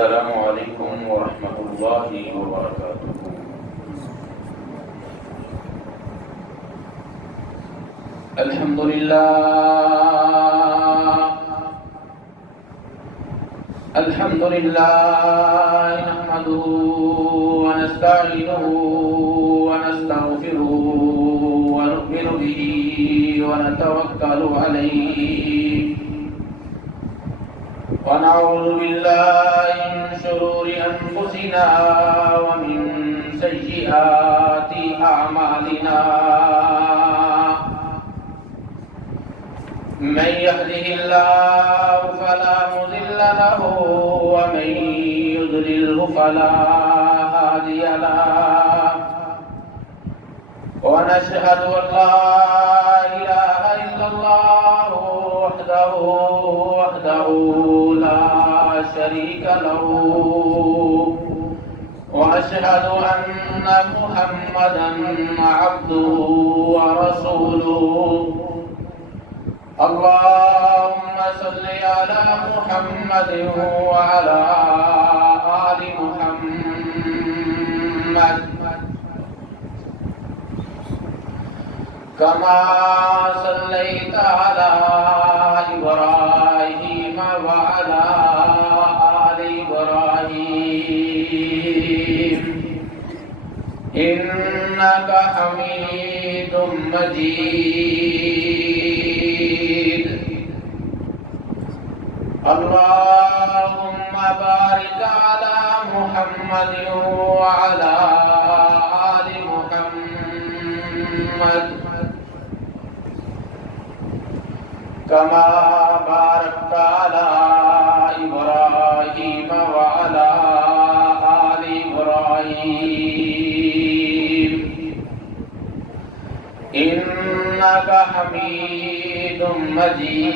السلام علیکم ورحمۃ اللہ وبرکاتہ۔ الحمد للہ نحمده ونستعینه ونستغفره ونؤمن به ونتوکل علیہ ونعوذ بالله من شرور أنفسنا ومن سيئات أعمالنا من يهده الله فلا مضل له ومن يضلله فلا هادي له ونشهد أن لا إله إلا الله وحده لا شريك له وأشهد أن محمدا عبده ورسوله اللهم صل على محمد وعلى آل محمد كما صليت على إبراهيم وعلى آل إبراهيم إنك حميد مجيد اللهم بارك على محمد وعلى آل محمد كما باركت على إبراهيم وعلى آل إبراهيم إنك حميد مجيد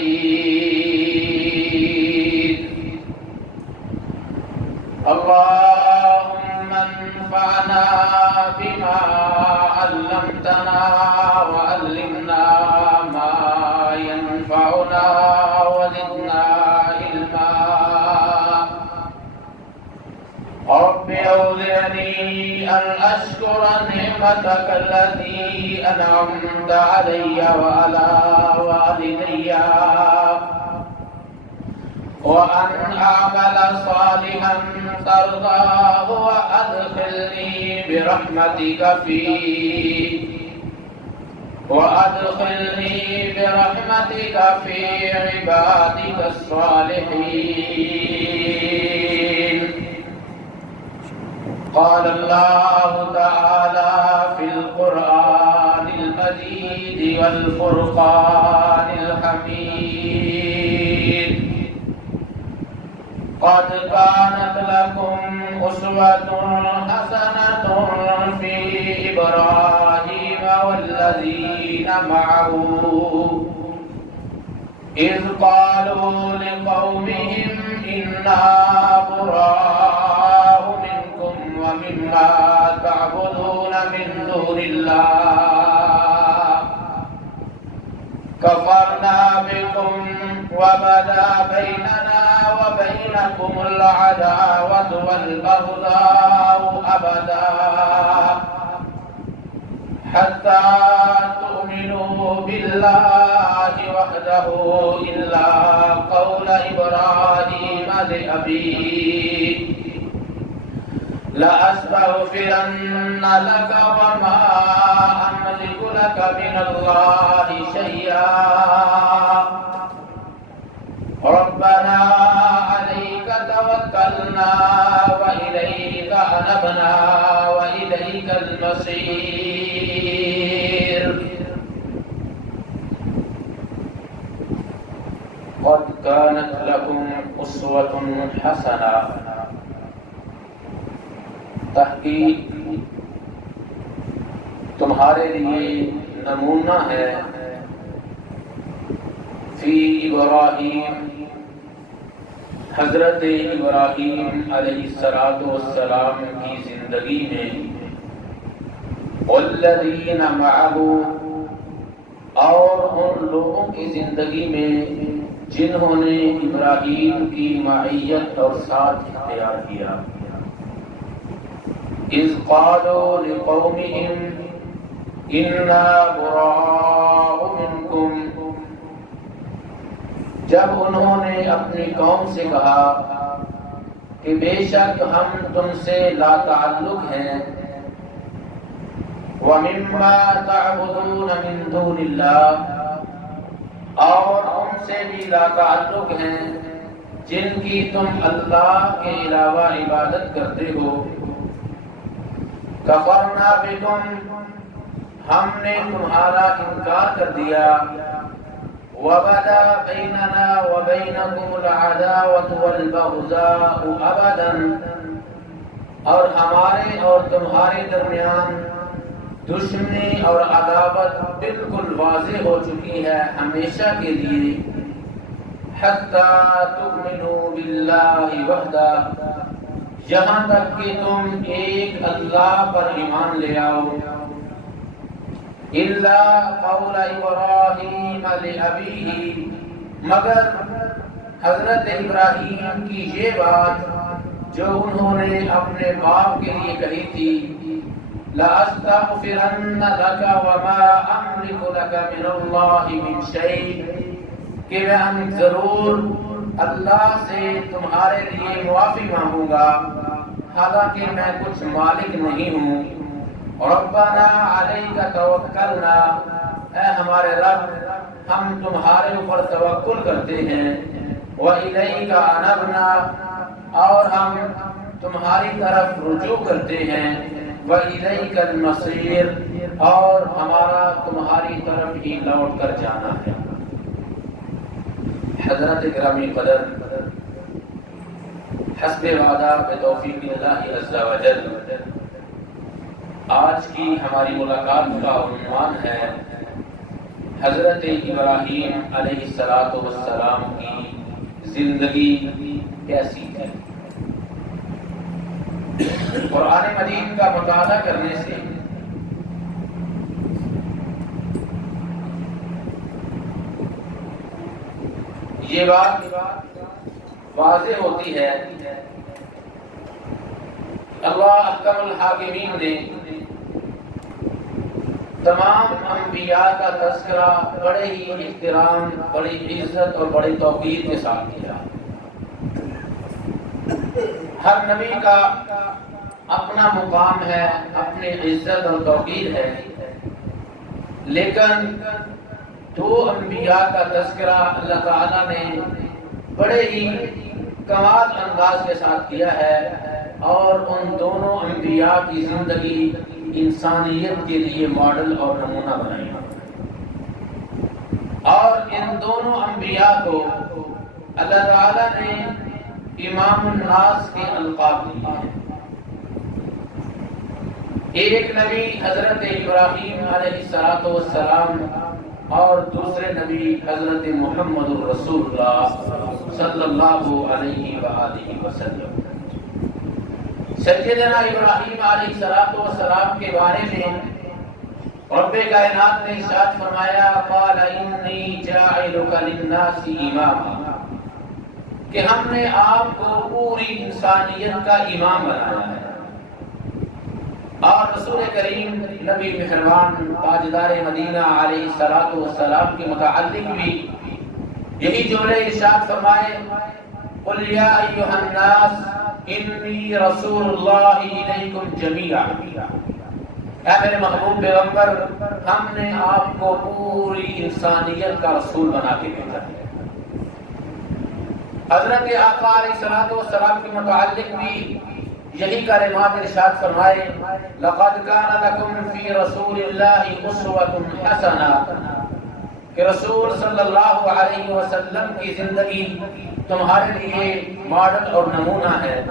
اللهم انفعنا بما علمتنا وعلمنا ما ينفعنا وزدنا علما رب أوزعني أن أشكر نعمتك التي أنعمت علي وعلى والدي وأن أعمل صالحا ترضاه وأدخلني برحمتك في عبادك الصالحين قال الله تعالى في القرآن المجيد والفرقان الحميد قد كانت لكم أسوة حسنة في إبراهيم والذين معه إذ قالوا لقومهم إنا براء منكم ومما تعبدون من دون الله كفرنا بكم وبدا بيننا وبينكم العداوة والبغضاء أبدا حتى تؤمنوا بالله وحده إلا قول إبراهيم لأبيه لأستغفرن لك وما أملك لك من الله شيئا ربنا عليك توكلنا وإليك أنبنا وإليك المصير قد كانت لكم أسوة حسنة تحقیق تمہارے لیے نمونہ ہے فی ابراہیم حضرت ابراہیم علیہ السلام کی زندگی میں والذین معہ اور ان لوگوں کی زندگی میں جنہوں نے ابراہیم کی معیت اور ساتھ اختیار کیا۔ اذ قالوا لقومهم انا براء منکم، جب انہوں نے اپنی قوم سے کہا کہ بے شک ہم تم سے لا تعلق ہیں، وَمِمَّا تَعْبُدُونَ مِن دُونِ اللَّهِ، اور ان سے بھی لا تعلق ہیں جن کی تم اللہ کے علاوہ عبادت کرتے ہو۔ کفرنا بکم، ہم نے تمہارا انکار کر دیا۔ وبدا بیننا وبینکم العداوۃ والبغضاء ابدا، اور ہمارے اور تمہارے درمیان دشمنی اور عداوت بالکل واضح ہو چکی ہے ہمیشہ کے لیے، حتی تؤمنوا باللہ وحدہ، یہاں تک کہ تم ایک اللہ پر ایمان لے آؤ۔ الا قول ابراہیم لابیہ، مگر حضرت ابراہیم کی یہ بات جو انہوں نے اپنے باپ کے لیے کہی تھی، لَأَسْتَغْفِرَنَّ لَكَ وَمَا أَمْلِكُ لَكَ مِنَ اللَّهِ مِنْ شَيْءٍ، کہ میں ضرور اللہ سے تمہارے لیے معافی مانگوں گا حالانکہ میں کچھ مالک نہیں ہوں۔ ربنا علیک توکلنا، اے ہمارے رب ہم تمہارے اوپر توکل کرتے ہیں۔ وَإِلَيْكَ أَنَبْنَا، اور ہم تمہاری طرف رجوع کرتے ہیں۔ وَإِلَيْكَ الْمَصِيرُ، اور ہمارا تمہاری طرف ہی لوٹ کر جانا ہے۔ حضرت گرامی قدر، حسب وعدہ بتوفیق اللہ عز و جل، آج کی ہماری ملاقات کا عنوان ہے حضرت ابراہیم علیہ السلام کی زندگی کیسی تھی۔ قرآن مجید کا مطالعہ کرنے سے یہ بات واضح ہوتی ہے، اللہ احکم الحاکمین نے تمام انبیاء کا تذکرہ بڑے ہی احترام، بڑی عزت اور بڑی توقیر کے ساتھ کیا۔ ہر نبی کا اپنا مقام ہے، اپنی عزت اور توقیر ہے، لیکن دو انبیاء کا تذکرہ اللہ تعالیٰ نے بڑے ہی کمال انداز کے ساتھ کیا ہے، اور ان دونوں انبیاء کی زندگی انسانیت کے لیے ماڈل اور نمونہ بنائی، اور ان دونوں انبیاء کو اللہ تعالیٰ نے امام الناس کے القاب دیے ہیں۔ ایک نبی حضرت ابراہیم علیہ السلام اور دوسرے نبی حضرت محمد الرسول اللہ صلی اللہ علیہ وآلہ وسلم۔ سیدنا ابراہیم علیہ السلام کے بارے میں رب کائنات نے ارشاد فرمایا، قال انی جاعلک للناس اماما، کہ ہم نے آپ کو پوری انسانیت کا امام بنایا ہے۔ اور رسول کریم نبی مہربان تاجدار مدینہ علیہ السلام کے متعلق بھی یہی جملے ارشاد فرمائے، قل یا ایھا الناس انی رسول اللہ الیکم جمیعا، اے میرے محبوب پیغمبر، ہم نے آپ کو پوری انسانیت کا رسول بنا کے بھیجا ہے۔ حضرت آقا علیہ السلام کے متعلق بھی یہی کلمات ارشاد فرمائے، لقد کان لکم فی رسول اللہ اسوۃ حسنہ، کہ رسول صلی اللہ علیہ وسلم کی زندگی تمہارے لیے ماڈل اور نمونہ ہے۔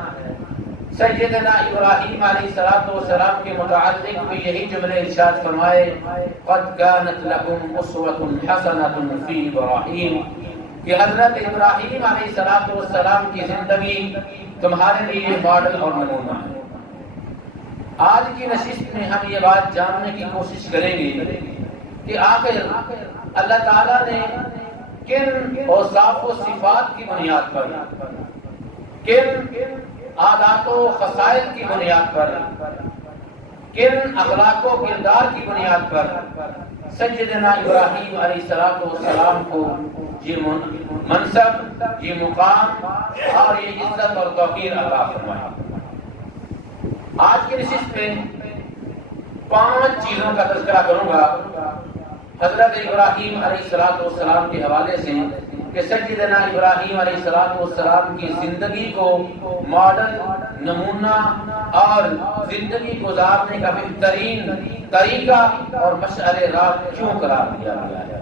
سیدنا ابراہیم علیہ السلام کے متعلق بھی یہی جملے ارشاد فرمائے، قد کانت لکم اسوۃ حسنۃ فی ابراہیم، کہ حضرت ابراہیم علیہ السلام کی زندگی تمہارے لیے ماڈل اور نمونہ ہے۔ آج کی نشست میں ہم یہ بات جاننے کی کوشش کریں گے کہ آخر اللہ تعالیٰ نے کن اوصاف و صفات کی بنیاد پر، کن عادات و خصائل کی بنیاد پر، کن اخلاق و کردار کی بنیاد پر سیدنا ابراہیم علیہ السلام کو یہ منصب، یہ مقام اور یہ عزت اور توقیر عطا فرمایا۔ آج کی نشست میں 5 چیزوں کا تذکرہ کروں گا حضرت ابراہیم علیہ السلام کے حوالے سے کہ سیدنا ابراہیم علیہ السلام کی زندگی کو ماڈل، نمونہ اور زندگی گزارنے کا بہترین طریقہ اور مشعل راہ کیوں قرار دیا گیا ہے۔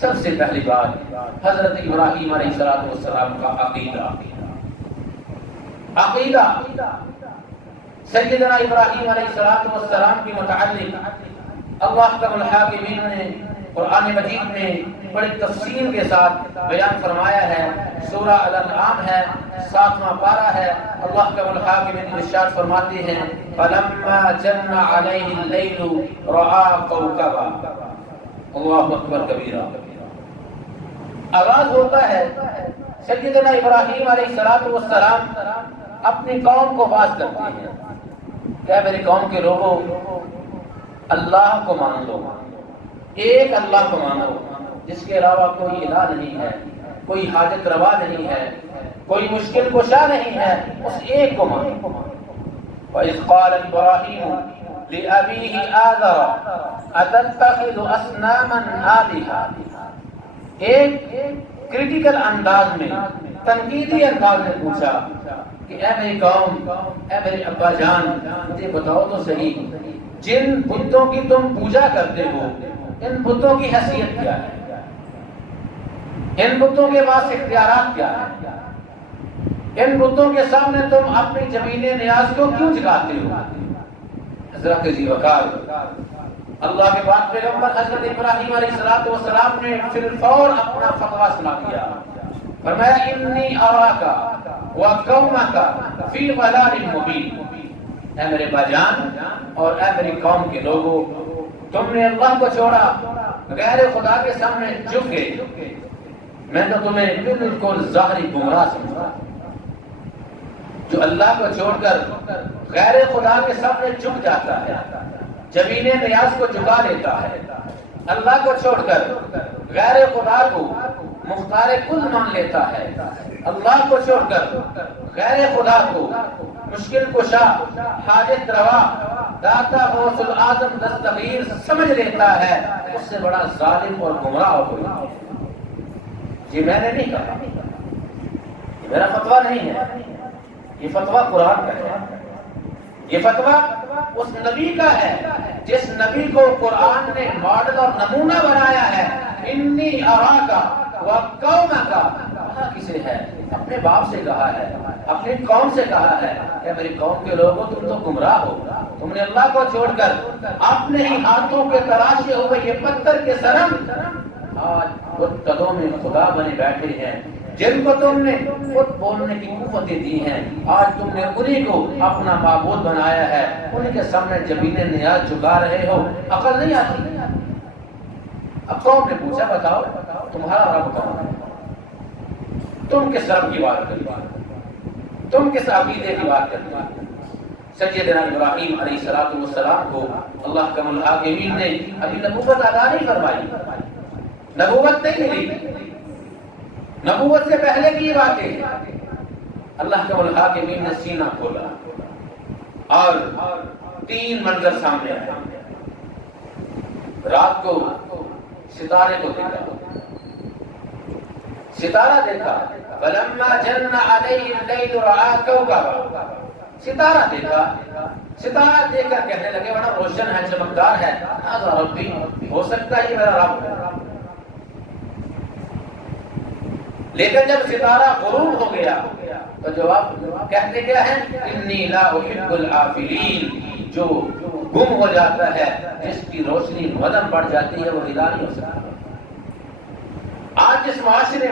سب سے پہلی بات حضرت ابراہیم علیہ السلام کا عقیدہ سیدنا ابراہیم علیہ السلام کے متعلق اللہ تعالی الحاکمین نے قرآن مجید میں بڑی تفصیل کے ساتھ بیان فرمایا ہے۔ سورہ الانعام ہے، 7واں پارہ ہے۔ اللہ تعالی الحاکمین ارشاد فرماتے ہیں فلما جن علیہ اللیل رأى کوکبا، اللہ اکبر کبیرہ۔ آغاز ہوتا ہے سیدنا ابراہیم علیہ السلام اپنی قوم کو باز کرتے ہیں کہ میری قوم کے لوگوں اللہ کو مان لو، ایک اللہ کو مانو جس کے علاوہ کوئی الہ نہیں ہے، کوئی حاجت روا نہیں ہے، کوئی مشکل کشا نہیں ہے، اس ایک کو مانو۔ وَإِذْ قَالَ إِبْرَاهِيمُ لِأَبِيهِ آزَرَ أَتَتَّخِذُ أَصْنَامًا آلِهَةً، ایک کریٹیکل انداز میں، تنقیدی انداز میں پوچھا کہ اے میری قوم، اے میرے ابا جان، مجھے بتاؤ تو صحیح، جن بتوں کی تم پوجا کرتے ہو ان بتوں کی حیثیت کیا ہے؟ ان بتوں کے پاس اختیارات کیا ہے؟ ان بتوں کے سامنے تم اپنی زمین نیاز کو کیوں جھکاتے ہو؟ حضرت ذی وقار اللہ کے پاک پیغمبر حضرت ابراہیم علیہ السلام نے فی الفور اپنا فتویٰ سنا دیا۔ فرمایا انی اراکا وقومکا فی ضلال مبین، اے میرے باجان اور اے میری قوم کے لوگوں، تم نے اللہ کو چھوڑا، غیر خدا کے سامنے جھک گئے، میں تو تمہیں بالکل ظاہری گمراہ سمجھتا۔ جو اللہ کو چھوڑ کر غیر خدا کے سامنے جھک جاتا ہے، زمین نیاز کو جھکا لیتا ہے، اللہ کو چھوڑ کر غیر خدا کو مختار کل مان لیتا ہے، اللہ کو چھوڑ کر غیر خدا کو مشکل کشا، حاجت روا، داتا غوث العظم دستگیر سمجھ لیتا ہے، اس سے بڑا ظالم اور گمراہ ہو گیا۔ یہ میں نے نہیں کہا، یہ میرا فتویٰ نہیں ہے، یہ فتویٰ قرآن کا ہے، یہ فتویٰ اس نبی کا ہے جس نبی کو قرآن نے ماڈل اور نمونہ بنایا ہے۔ انی اراکا وقومکا، کہا کسے ہے؟ اپنے باپ سے کہا ہے، اپنی قوم سے کہا ہے کہ میری قوم کے لوگوں تم تو گمراہ ہو، تم نے اللہ کو چھوڑ کر اپنے ہی ہاتھوں کے تراشے ہوئے یہ پتھر کے صنم آج خود قدوں میں خدا بنے بیٹھے ہیں، جن کو تم نے خود بولنے کی قوتیں دی ہیں، آج تم نے انہی کو اپنا معبود بنایا ہے، انہی کے سامنے زمین نیاز جھکا رہے ہو، عقل نہیں آتی؟ اب قوم نے پوچھا بتاؤ تمہارا رب کون ہے؟ تم کس رب کی بات کرتے ہو؟ تم کس عقیدے کی بات کرتے ہو؟ سیدنا ابراہیم علیہ السلام کو اللہ کے الحاکمین نے ابھی نبوت عطا نہیں فرمائی، نبوت نہیں ملی، نبوت سے پہلے کی باتیں اللہ کے الحاکمین نے سینہ کھولا اور 3 منظر سامنے آئے۔ رات کو ستارے کو دیکھا، ستارہ دیکھا، فلما جن علیہ اللیل رأى کوکبا، ستارہ دیکھا، ستارہ دیکھ کر کہنے لگے بڑا روشن ہے، چمکدار ہے، ھذا ربی، ہو سکتا ہے یہ میرا رب ہے۔ لیکن جب ستارہ غروب ہو گیا تو جواب کہتے کیا ہے؟ انی لا احب العافلین، جو گم ہو جاتا ہے، جس کی روشنی مدم بڑھ جاتی ہے، وہ ہدا نہیں ہو سکتا۔ آج جس معاشرے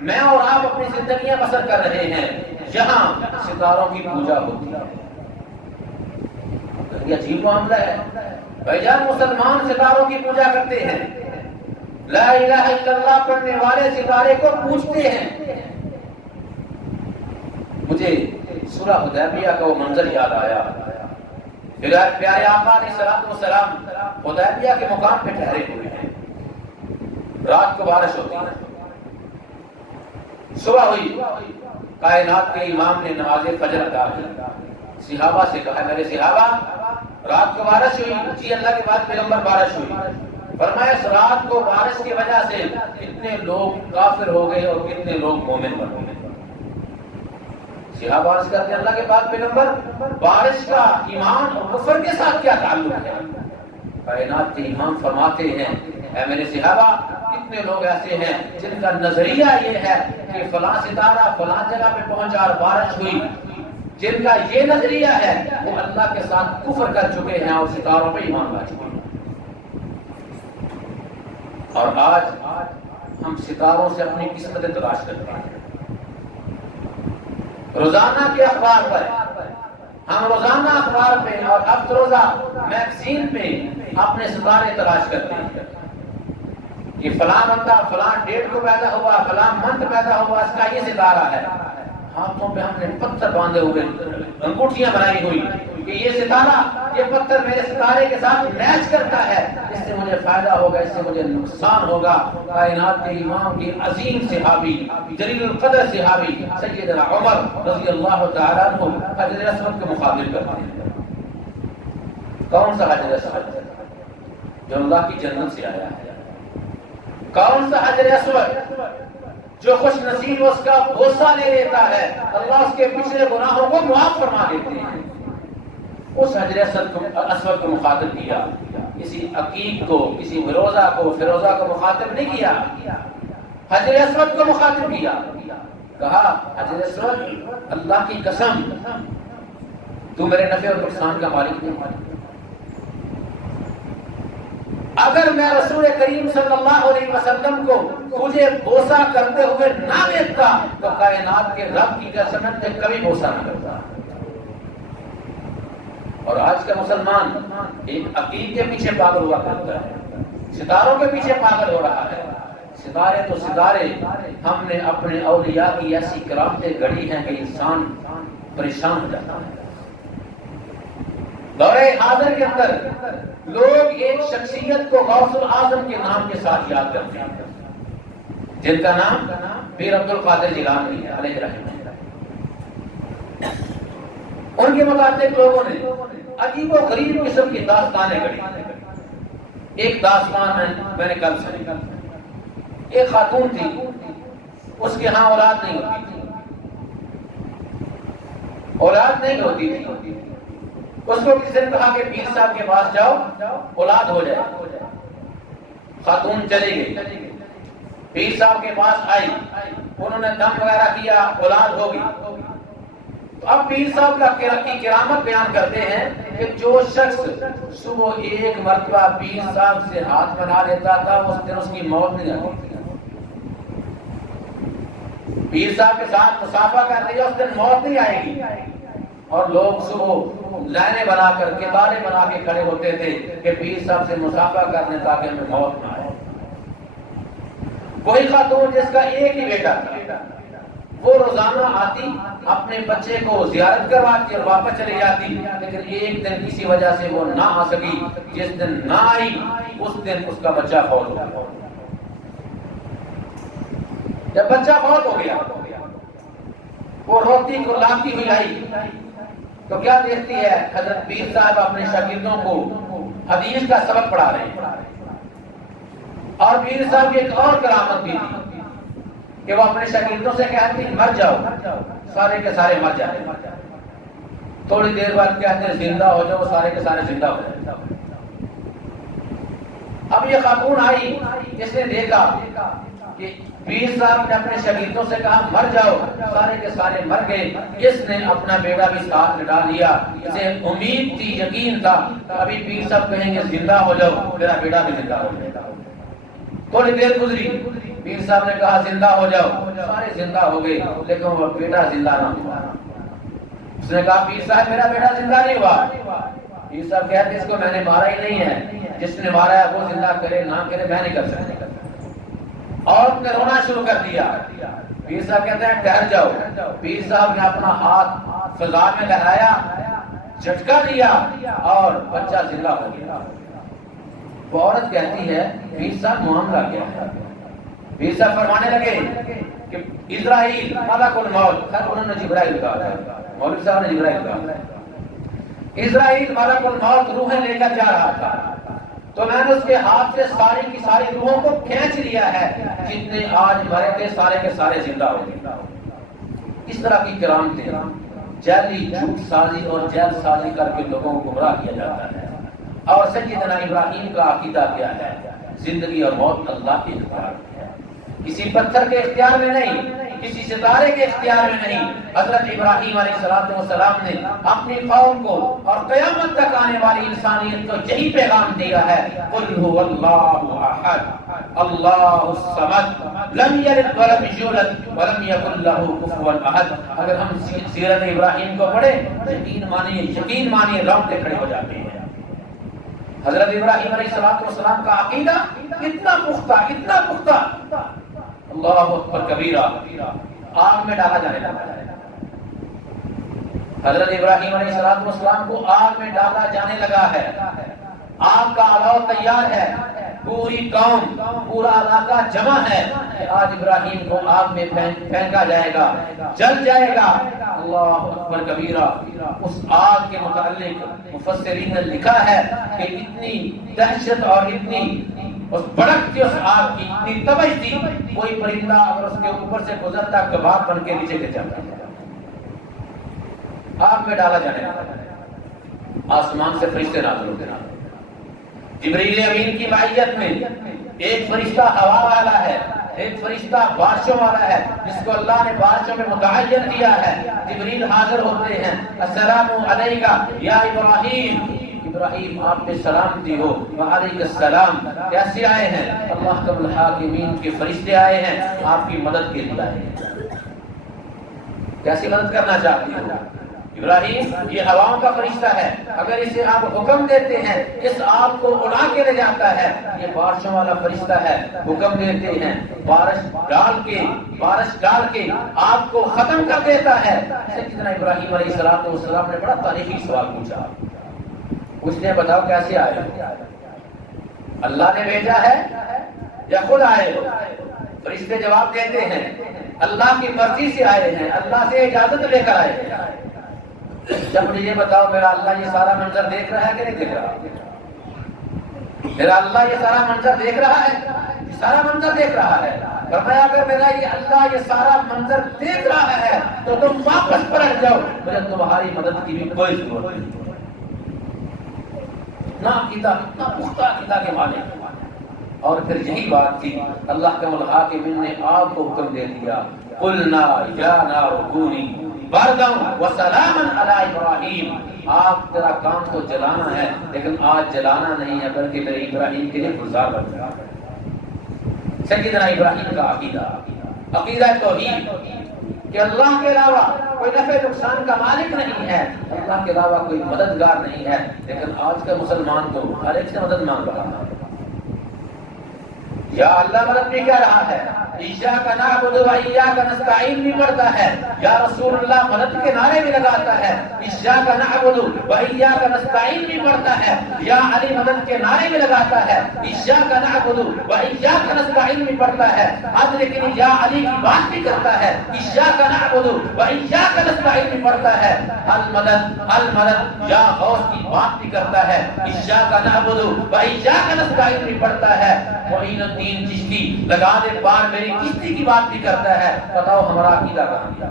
میں اور آپ اپنی زندگیاں بسر کر رہے ہیں، یہاں ستاروں کی پوجا ہوتی ہے، یہ عجیب معاملہ ہے۔ بھائی جان مسلمان ستاروں کی پوجا کرتے ہیں، لا الہ الا اللہ پڑھنے والے ستارے کو پوچھتے ہیں۔ مجھے سورہ حدیبیہ کا وہ منظر یاد آیا۔ پیارے آقا علیہ الصلوۃ والسلام حدیبیہ کے مقام پہ ٹھہرے ہوئے ہیں، رات کو بارش ہوتی ہے، صبح ہوئی، کائنات کے امام نے نماز فجر ادا کی، صحابہ سے کہا میرے صحابہ رات کو بارش ہوئی؟ جی اللہ کے بعد پیغمبر بارش ہوئی۔ فرمایا اس رات کو بارش کی وجہ سے کتنے لوگ کافر ہو گئے اور کتنے لوگ مومن بن گئے۔ صحابہ عرض کرتے ہیں اللہ کے بعد پیغمبر بارش کا ایمان اور کفر کے ساتھ کیا تعلق ہے؟ کائنات کے امام فرماتے ہیں اے میرے صحابہ کتنے لوگ ایسے ہیں جن کا نظریہ یہ ہے کہ فلاں ستارہ فلاں جگہ پہ پہنچا اور بارش ہوئی، جن کا یہ نظریہ ہے وہ اللہ کے ساتھ کفر کر چکے ہیں اور ستاروں پہ ایمان لا چکے ہیں۔ اور آج ہم ستاروں سے اپنی قسمتیں تلاش کرتے ہیں، روزانہ کے اخبار پر ہم روزانہ اخبار پہ اور ہفت روزہ میگزین پہ اپنے ستارے تلاش کرتے ہیں کہ فلاں بندہ فلاں ڈیٹ کو پیدا ہوا، فلاں منتھ پیدا ہوا، اس کا یہ ستارہ ہے۔ ہاتھوں پہ ہم نے پتھر باندھے ہوئے، انگوٹھیاں بنائی ہوئی کہ یہ ستارہ، یہ پتھر میرے ستارے کے ساتھ میچ کرتا ہے، اس سے مجھے فائدہ ہوگا، اس سے مجھے نقصان ہوگا۔ کائنات کے امام کے عظیم صحابی جلیل القدر صحابی سیدنا عمر رضی اللہ تعالیٰ عنہ حجر اسود کو مخاطب کرتے ہیں۔ کون سا حجر اسود جو اللہ کی جنت سے آیا ہے؟ کون سا حجر اسود جو خوش نصیب اس کا بوسہ لے لیتا ہے، اللہ اس کے پچھلے گناہوں کو معاف فرما دیتے ہیں؟ اس حجر اسود کو مخاطب کیا، کسی عقیق کو، کسی فیروزہ کو مخاطب نہیں کیا، حجر اسود کو مخاطب کیا۔ کہا حجر اسود اللہ کی قسم تو میرے نفع اور نقصان کا مالک نہیں، اگر میں رسول کریم صلی اللہ علیہ وسلم کو تجھے بوسہ کرتے ہوئے نہ دیکھتا تو کائنات کے رب کی قسم میں کبھی بوسہ نہ کرتا۔ اور آج کا مسلمان ایک عقیق کے پیچھے پاگل ہوا کرتا ہے، ستاروں کے پیچھے پاگل ہو رہا ہے۔ ستارے تو ستارے، ہم نے اپنے اولیاء کی ایسی کرامتیں گڑھی ہیں کہ انسان پریشان ہو جاتا ہے۔ دور حاضر کے اندر لوگ ایک شخصیت کو غوث الاعظم کے نام کے ساتھ یاد کرتے ہیں، جن کا نام پیر عبد القادر جیلانی ہے علیہ رحمہ اللہ۔ ان کے متعلق لوگوں نے عجیب و غریب قسم کی داستانیں گڑھی۔ ایک داستان میں نے کل سنی، ایک خاتون تھی، اس کے ہاں اولاد نہیں ہوتی تھی۔ اس کو کسی نے کہا کہ پیر صاحب کے پاس جاؤ، اولاد ہو جائے۔ خاتون چلی گئی، پیر صاحب کے پاس آئی، انہوں نے دم وغیرہ کیا، اولاد ہوگی۔ تو اب پیر صاحب کی کرامت بیان کرتے ہیں کہ جو شخص صبح ایک مرتبہ پیر صاحب سے ہاتھ بنا لیتا تھا اس دن اس کی موت نہیں آتی تھی۔ پیر صاحب کے ساتھ مصافحہ کر لیا اس دن موت نہیں آئے گی۔ اور لوگ صبح لائنیں بنا کر قطاریں بنا کے کھڑے ہوتے تھے کہ پیر صاحب سے مصافحہ کرنے تاکہ ہمیں موت نہ آئے۔ کوئی خاتون جس کا ایک ہی بیٹا تھا، وہ روزانہ آتی، اپنے بچے کو زیارت کرواتی اور واپس چلی جاتی، لیکن ایک دن کسی وجہ سے وہ نہ آ سکی۔ جس دن نہ آئی اس دن اس کا بچہ فوت ہو گیا۔ جب بچہ فوت ہو گیا وہ روتی کو لاتی ہوئی آئی تو کیا دیکھتی ہے؟ حضرت پیر صاحب اپنے شاگردوں کو حدیث کا سبق پڑھا رہے ہیں۔ اور پیر صاحب کی ایک اور کرامت بھی تھی کہ وہ اپنے شاگردوں سے کہتے ہیں مر جاؤ، سارے کے سارے مر جائیں۔ تھوڑی دیر بعد کہتے ہیں زندہ ہو جاؤ، سارے کے سارے زندہ ہو جائیں۔ اب یہ خاتون آئی، اس نے دیکھا کہ پیر صاحب نے اپنے شاگردوں سے کہا مر جاؤ، سارے کے سارے مر گئے۔ اس نے اپنا بیٹا بھی ساتھ لٹا لیا۔ اسے امید تھی، یقین تھا ابھی پیر صاحب کہیں گے زندہ ہو جاؤ، میرا بیٹا بھی زندہ ہو جائے گا۔ تھوڑی دیر گزری، پیر صاحب نے کہا زندہ ہو جاؤ، سارے زندہ ہو گئے لیکن وہ بیٹا زندہ نہ ہوا۔ اس نے کہا پیر صاحب میرا بیٹا زندہ نہیں ہوا۔ پیر صاحب کہتے اس کو میں نے مارا ہی نہیں ہے، جس نے مارا ہے وہ زندہ کرے نہ کرے میں نہیں کر سکتا۔ عورت نے رونا شروع کر دیا. پیر صاحب کہتے ہیں ٹھہر جاؤ. پیر صاحب نے اپنا ہاتھ فضا میں لہرایا, جھٹکا دیا اور بچہ زندہ ہو گیا. وہ عورت کہتی ہے پیر صاحب معاملہ کیا ہے؟ پیر صاحب فرمانے لگے کہ اسرائیل ملک الموت, خیر انہوں نے جبرائیل کہا تھا, مولوی صاحب نے جبرائیل کہا, اسرائیل ملک الموت روحیں لے کر جا رہا تھا, تو میں نے اس کے ہاتھ سے ساری کی ساری روحوں کو کھینچ لیا ہے, جتنے آج مرے تھے سارے کے سارے زندہ ہو گئے. اس طرح کی کرامتیں جعلی جھوٹ سازی اور جعل سازی کر کے لوگوں کو گمراہ کیا جاتا ہے. اور سیدنا ابراہیم کا عقیدہ کیا ہے؟ زندگی اور موت اللہ کے اختیار میں ہے, کسی پتھر کے اختیار میں نہیں, کسی ستارے کے اختیار میں نہیں. حضرت ابراہیم علیہ السلام نے اپنی قوم کو اور قیامت تک آنے والی انسانیت کو یہی پیغام دیا ہے, قل هو اللہ احد اللہ الصمد لم یلد ولم یولد ولم یکن له کفوا احد. اگر ہم سیرت ابراہیم کو پڑھیں یقین مانیے رونگٹے کھڑے ہو جاتے ہیں. حضرت ابراہیم علیہ السلام کا عقیدہ اتنا پختہ اللہ اکبر کبیرہ, آگ میں ڈالا جانے لگا. حضرت ابراہیم علیہ السلام کو آگ میں ڈالا جانے لگا ہے. آگ کا الاؤ تیار ہے, پوری قوم پورا علاقہ جمع ہے کہ آج ابراہیم کو آگ میں پھینکا جائے گا, جل جائے گا. اللہ اکبر کبیرہ. اس آگ کے متعلق مفسرین نے لکھا ہے کہ اتنی دہشت اور اتنی اس بڑک تھی اس آگ کی, اتنی تبش تھی, کوئی پرندہ اگر اس کے اوپر سے گزرتا کباب بن کے نیچے گر جاتا. آگ میں ڈالا جانے لگا. آسمان سے فرشتے نازل ہوتے ہیں. جبریل امین کی معیت میں ایک فرشتہ ہوا والا ہے, ایک فرشتہ بارشوں والا ہے, جس کو اللہ نے بارشوں میں متعین کیا ہے. جبریل حاضر ہوتے ہیں, السلام علیکہ یا ابراہیم, ابراہیم آپ پہ سلامتی ہو. وعلیکم السلام, کیسے آئے ہیں؟ اللہ کم الحاکمین کے فرشتے آئے ہیں, آپ کی مدد کے لیے آئے ہیں. کیسی مدد کرنا چاہتی ہو ابراہیم؟ یہ ہواؤں کا فرشتہ ہے, اگر اسے آپ حکم دیتے ہیں اس آگ کو اڑا کے لے جاتا ہے. یہ بارشوں والا فرشتہ ہے, حکم دیتے ہیں بارش ڈال کے آگ کو ختم کر دیتا ہے. سیدنا ابراہیم علیہ السلام نے بڑا تاریخی سوال پوچھا. اس نے بتاؤ کیسے آئے؟ اللہ نے بھیجا ہے یا خود آئے؟ فرشتے جواب دیتے ہیں اللہ کی مرضی سے آئے ہیں, اللہ سے اجازت لے کر آئے ہیں. جب مجھے یہ بتاؤ میرا اللہ یہ سارا منظر دیکھ رہا ہے کہ نہیں دیکھ رہا؟ میرا اللہ یہ سارا منظر دیکھ رہا ہے, سارا منظر دیکھ رہا ہے. فرمایا اگر میرا یہ اللہ یہ سارا منظر دیکھ رہا ہے تو تم واپس پلٹ جاؤ, مجھے تمہاری مدد کی بھی کوئی ضرورت نہیں. نہ عقیدہ, اتنا پختہ عقیدہ کے مالک. اور پھر یہی بات تھی, اللہ کے الحاکمین نے آگ کو حکم دے دیا, قلنا یا نار کونی بارداً وسلاما علی ابراہیم. آگ تیرا کام تو جلانا ہے, لیکن آج جلانا نہیں ہے بلکہ میرے ابراہیم کے لیے گلزار بن گیا. سیدنا ابراہیم کا عقیدہ توحید کہ اللہ کے علاوہ کوئی نفع نقصان کا مالک نہیں ہے, اللہ کے علاوہ کوئی مددگار نہیں ہے. لیکن آج کا مسلمان تو ہر ایک سے مدد مانگ رہا ہے. یا اللہ مدد بھی کہہ رہا ہے, ایاک نعبد و ایاک نستعین بھی پڑھتا ہے. یا رسول اللہ مدد کے نعرے بھی لگاتا ہے, ایاک نعبد و ایاک نستعین بھی پڑھتا ہے. یا علی مدد کے نعرے بھی لگاتا ہے, ایاک نعبد و ایاک نستعین بھی پڑھتا ہے. آج لیکن یا علی کی بات بھی کرتا ہے, ایاک نعبد و ایاک نستعین بھی پڑھتا ہے. المدد یا غوث کی بات بھی کرتا ہے, ایاک نعبد و ایاک نستعین بھی پڑھتا ہے. معین الدین چشتی لگا دے پار میری کشتی کی بات بھی کرتا ہے. بتاؤ ہمارا عقیدہ کہاں گیا؟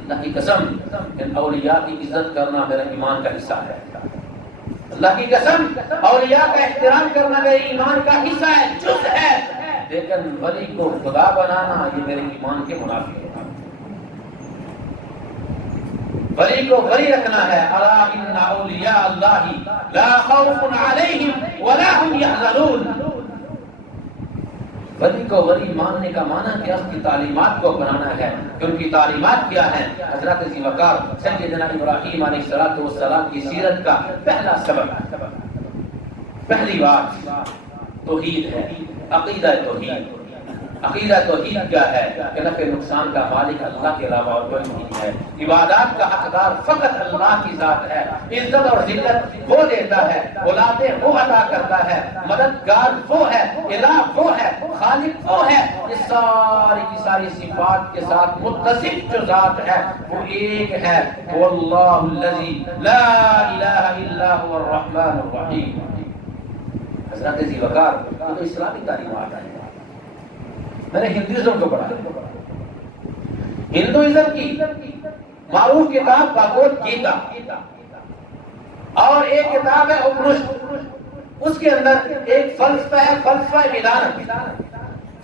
اللہ کی قسم ان اولیاء کی عزت کرنا میرے ایمان کا حصہ ہے. اللہ کی قسم اولیاء کا احترام کرنا میرے ایمان کا حصہ ہے, جز ہے. لیکن ولی کو خدا بنانا یہ میرے ایمان کے منافی ہے. ولی کو ولی رکھنا ہے. الا ان اولیاء اللہ لا خوف علیہم ولا هم يحزنون. ولی کو ولی ماننے کا معنی کہ اس کی تعلیمات کو اپنانا ہے. کہ ان کی تعلیمات کیا ہیں؟ حضرت ذی وقار سیدنا ابراہیم علیہ السلام کی سیرت کا پہلا سبب, پہلی بات توحید ہے, عقیدہ توحید. عقیدہ توحید کیا ہے کہ نفع نقصان کا مالک اللہ کے علاوہ اور کوئی نہیں ہے، عبادات کا حقدار فقط اللہ کی ذات ہے، عزت اور ذلت وہ دیتا ہے، اولادیں وہ عطا کرتا ہے، مددگار وہ ہے، الہ وہ ہے، خالق وہ ہے، یہ ساری کی ساری صفات کے ساتھ متصف جو ذات ہے وہ ایک ہے، واللہ الذی لا الہ الا هو الرحمن الرحیم۔ حضرت ذی وقار تو اسلامی تعلیمات ہیں، میں نے ہندوازم کو پڑھا، ہندوازم کی معروف کتاب بھگوت گیتا اور ایک کتاب ہے اپنشد، اس کے اندر ایک فلسفہ ہے، فلسفہ ویدانت۔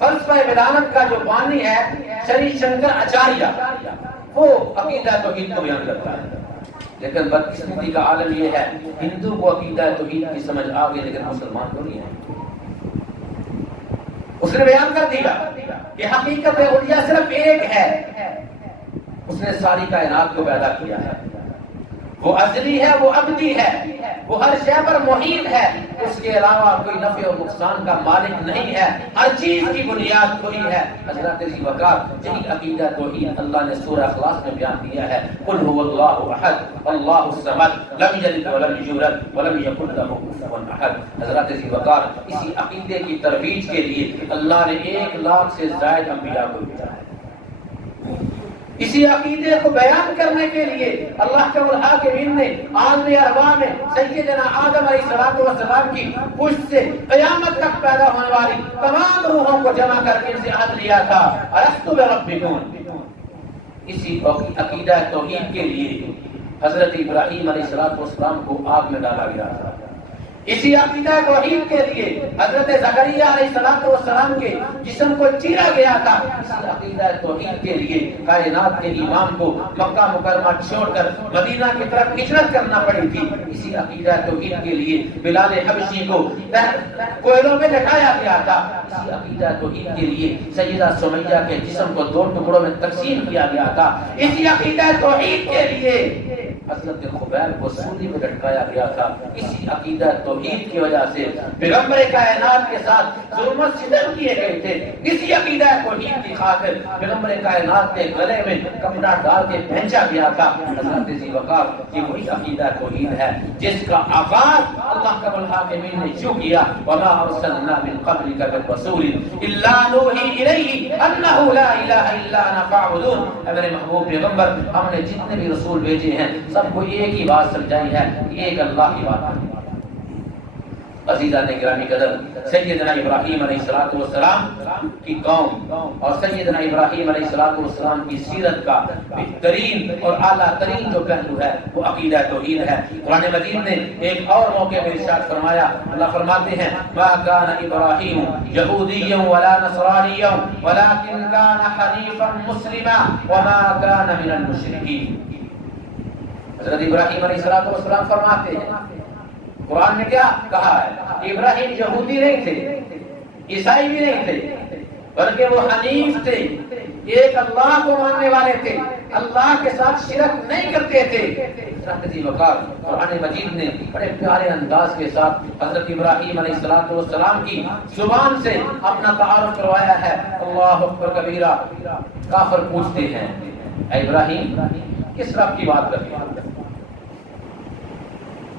فلسفہ ویدانت کا جو بانی ہے شری شنکر آچاریہ، وہ عقیدہ توحید کو بیان کرتا ہے، لیکن بدقسمتی کا عالم یہ ہے ہندو کو عقیدہ توحید کی سمجھ آ گئی لیکن مسلمان کو نہیں ہے۔ اس نے بیان کر دیا کہ حقیقت علیہ صرف ایک ہے، اس نے ساری کائنات کو پیدا کیا ہے، وہ ازلی ہے، وہ ابدی ہے، وہ ہر شے پر محیط ہے، اس کے علاوہ کوئی نفع اور نقصان کا مالک نہیں ہے، ہر چیز کی بنیاد وہی ہے۔ حضرت ذی وقار یہی عقیدہ توحید اللہ نے سورہ اخلاص میں بیان کیا ہے، قل هو اللہ احد اللہ الصمد لم یلد ولم یولد ولم یکن له کفوا احد۔ حضرت ذی وقار اسی عقیدے کی ترویج کے لیے اللہ نے 1,00,000 سے زائد انبیاء کو بھیجا ہے، اسی عقیدے کو بیان کرنے کے لیے اللہ کے الحاکمین نے عالم ارواح میں سیدنا آدم علیہ السلام کی پشت سے قیامت تک پیدا ہونے والی تمام روحوں کو جمع کر کے ان سے عہد لیا تھا، الستو بربکم۔ اسی عقیدہ توحید کے لیے حضرت ابراہیم علیہ السلام کو آگ میں ڈالا گیا تھا، اسی عقیدہ توحید کے لیے حضرت زکریا علیہ السلام کے جسم کو چیرا گیا تھا، اسی عقیدہ توحید کے لیے کائنات کے امام کو مکہ مکرمہ چھوڑ کر مدینہ کی طرف ہجرت کرنا پڑی تھی، اسی عقیدہ توحید کے لیے بلال حبشی کو کوئلوں میں لٹایا گیا تھا، اسی عقیدہ توحید کے لیے سیدہ سمیہ کے جسم کو 2 ٹکڑوں میں تقسیم کیا گیا تھا، اسی عقیدہ توحید کے لیے حضرت خبیب کو سولی میں لٹکایا گیا تھا، اسی عقیدہ توحید کی وجہ سے پیغمبر کائنات کے ساتھ ظلم و ستم کیے گئے تھے، اسی عقیدہ توحید کی خاطر پیغمبر کائنات کے گلے میں کپڑا ڈال کے پہنچا گیا تھا۔ حضرت ذی وقار یہ وہی عقیدہ توحید ہے جس کا آغاز اللہ رب العالمین نے یوں کیا، وما ارسلنا من قبلک من رسول الا نوحی الیہ انہ لا الہ الا انا فاعبدون۔ اے میرے محبوب پیغمبر، ہم نے جتنے بھی رسول بھیجے ہیں سب کو ایک ہی بات سمجھائی ہے، ایک اللہ کی بات ہے۔ عزیزان گرامی قدر، سیدنا ابراہیم علیہ السلام کی قوم اور سیدنا ابراہیم علیہ السلام کی سیرت کا بہترین اور اعلیٰ ترین جو پہلو ہے وہ عقیدہ توحید ہے۔ قرآن مجید نے ایک اور موقع میں ارشاد فرمایا، اللہ فرماتے ہیں ما کان ابراہیم یہودیا ولا نصرانیا ولکن کان حنیفا مسلما وما کان من المشرکین۔ حضرت ابراہیم علیہ السلام فرماتے ہیں قرآن نے کیا کہا ہے، ابراہیم یہودی نہیں تھے، عیسائی بھی نہیں تھے، بلکہ وہ حنیف تھے، ایک اللہ کو ماننے والے تھے، اللہ کے ساتھ شرک نہیں کرتے تھے۔ حضرت ذی وقار قرآن مجید نے بڑے پیارے انداز کے ساتھ حضرت ابراہیم علیہ السلام کی زبان سے اپنا تعارف کروایا ہے۔ اللہ اکبر کبیرہ۔ کافر پوچھتے ہیں اے ابراہیم کس رب کی بات کرتے ہو،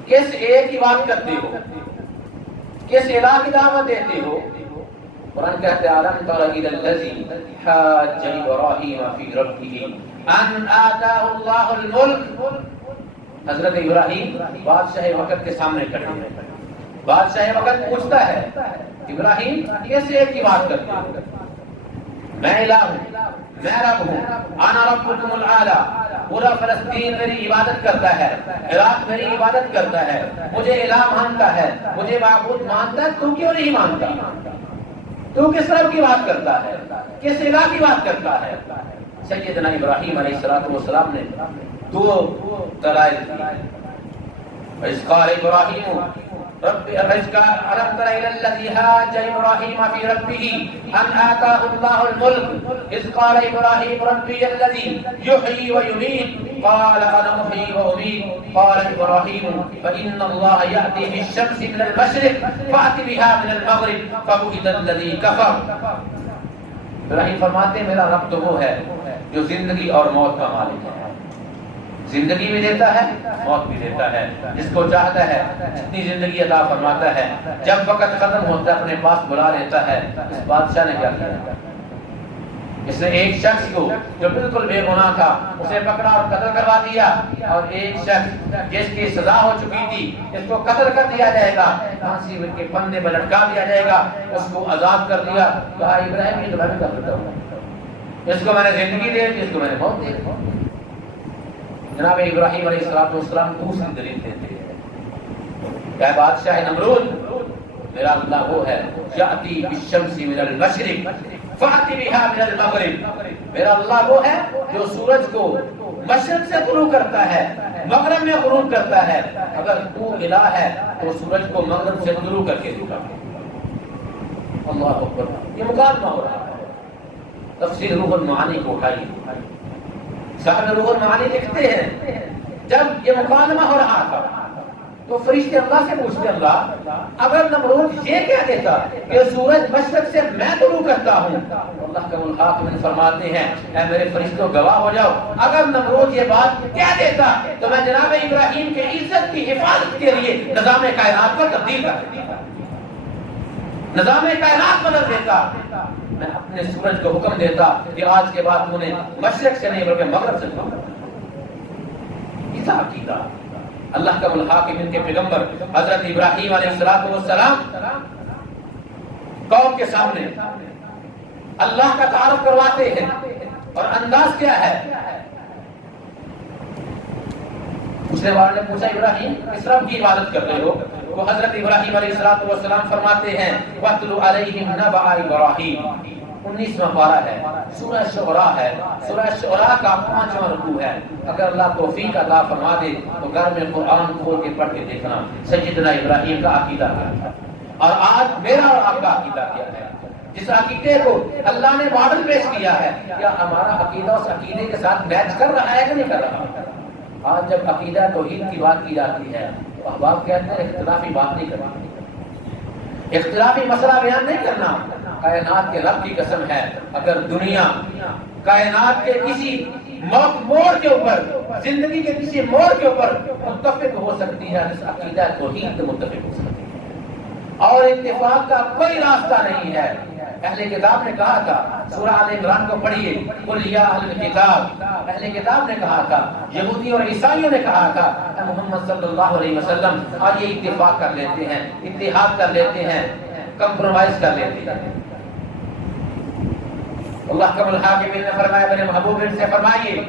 کس ایک کی بات کرتے ہو، کس الہ کی دعوت دیتے ہو؟ قرآن کہتے ہیں الم تر الی الذی حاج ابراہیم فی ربہ ان آتاہ اللہ الملک۔ حضرت ابراہیم بادشاہ وقت کے سامنے کھڑے ہیں، بادشاہ وقت پوچھتا ہے ابراہیم کس ایک کی بات کرتے ہو؟ میں الہ ہوں، میں رب ہوں، انا ربکم الاعلی۔ پورا فلسطین میری عبادت کرتا ہے، عراق میری عبادت کرتا ہے، مجھے الہ مانتا ہے، مجھے معبود مانتا ہے، تو کیوں نہیں مانتا؟ تو کس رب کی بات کرتا ہے، کس الہ کی بات کرتا ہے؟ سیدنا ابراہیم علیہ السلام نے 2 دلائل دیے۔ وَإِذْ قَالَ إِبْرَاهِيمُ رب ألم تر إلى الذي حاج إبراهيم في ربه أن آتاه الله الملك إذ قال إبراهيم ربي الذي يحيي ويميت قال أنا أحيي وأميت قال إبراهيم فإن الله يأتي بالشمس من المشرق فأت بها من المغرب فبهت الذي كفر۔ ابراہیم فرماتے ہیں میرا رب تو وہ ہے جو زندگی اور موت کا مالک ہے، زندگی بھی دیتا ہے موت بھی دیتا ہے، جس کو چاہتا ہے جتنی زندگی عطا فرماتا ہے، جب وقت ختم ہوتا ہے اپنے پاس بلا لیتا ہے۔ اس بادشاہ نے کیا کیا؟ اس نے ایک شخص کو جو بالکل بے گناہ تھا اسے پکڑا اور قتل کروا دیا، اور ایک شخص جس کی سزا ہو چکی تھی اس کو قتل کر دیا جائے گا، پھانسی کے پھندے پر لٹکا دیا جائے گا، اس کو آزاد کر دیا۔ کہا ابراہیم یہ تو میں بھی کر دیتا ہوں، اس کو میں نے زندگی دے دی، اس کو میں نے موت دے دی۔ جناب ابراہیم علیہ السلام دوسری دلیل دیتے ہیں کہ بادشاہ نمرود میرا اللہ وہ ہے یاتی بالشمس من المشرق فاتی بها من المغرب، میرا اللہ وہ ہے جو سورج کو مشرق سے طلوع کرتا ہے مغرب میں غروب کرتا ہے، اگر تو الہ ہے تو سورج کو مغرب سے طلوع کر کے دکھا۔ اللہ اکبر، یہ مکالمہ ہو رہا ہے۔ تفسیر روح المعانی کو اٹھائی، صاحب روح المعانی لکھتے ہیں جب یہ مکالمہ ہو رہا تھا تو فرشتے اللہ سے پوچھتے اللہ اگر نمرود یہ کہہ دیتا کہ سورج مشرق سے میں طلوع کرتا ہوں، اللہ کا الحاکم فرماتے ہیں اے میرے فرشتوں گواہ ہو جاؤ، اگر نمرود یہ بات کہہ دیتا تو میں جناب ابراہیم کے عزت کی حفاظت کے لیے نظام کائنات کو تبدیل کر دیتا، نظام کائنات بدل دیتا، میں اپنے سورج کو حکم دیتا کہ آج کے بعد تو نے مشرق سے نہیں بلکہ مغرب سے طلوع کرنا۔ یہ تھا عقیدہ اللہ کا الحاکم، ان کے پیغمبر حضرت ابراہیم علیہ السلام قوم کے سامنے اللہ کا تعارف کرواتے ہیں، اور انداز کیا ہے؟ پوچھنے والے نے پوچھا ابراہیم کس رب کی عبادت کر رہے ہو؟ وہ حضرت ابراہیم علیہ السلام فرماتے ہیں وَاتْلُ عَلَيْهِمْ نَبَأَ إِبْرَاهِيمَ، 19واں پارہ ہے، سورہ شعراء ہے، سورہ شعراء کا 5واں رکوع ہے۔ اگر اللہ توفیق عطا فرما دے تو گھر میں قرآن کھول کے پڑھ کے دیکھنا سیدنا ابراہیم کا عقیدہ کیا ہے اور آج میرا اور آپ کا عقیدہ کیا ہے۔ جس عقیدے کو اللہ نے ماڈل پیش کیا ہے، کیا ہمارا عقیدہ اس عقیدے کے ساتھ میچ کر رہا ہے کہ نہیں کر رہا؟ آج جب عقیدہ توحید کی بات کی جاتی ہے تو احباب کہتے ہیں اختلافی بات نہیں کرنا، اختلافی مسئلہ بیان نہیں کرنا۔ کائنات کے رب کی قسم ہے اگر دنیا کائنات کے کسی موڑ کے اوپر، زندگی کے کسی موڑ کے اوپر متفق ہو سکتی ہے، اس عقیدہ توحید سے متفق ہو سکتی ہے، اور اتفاق کا کوئی راستہ نہیں ہے۔ اہل کتاب نے کہا تھا، سورہ آل عمران کو پڑھیے، قل یا اہل الکتاب، اہل کتاب نے کہا تھا، یہودی اور عیسائیوں نے کہا تھا اے محمد صلی اللہ علیہ وسلم آج یہ اتفاق کر لیتے ہیں، اتحاد کر لیتے ہیں، کمپرومائز کر لیتے ہیں۔ اللہ کا الحاکم نے فرمایا میرے محبوب ان سے فرمائیے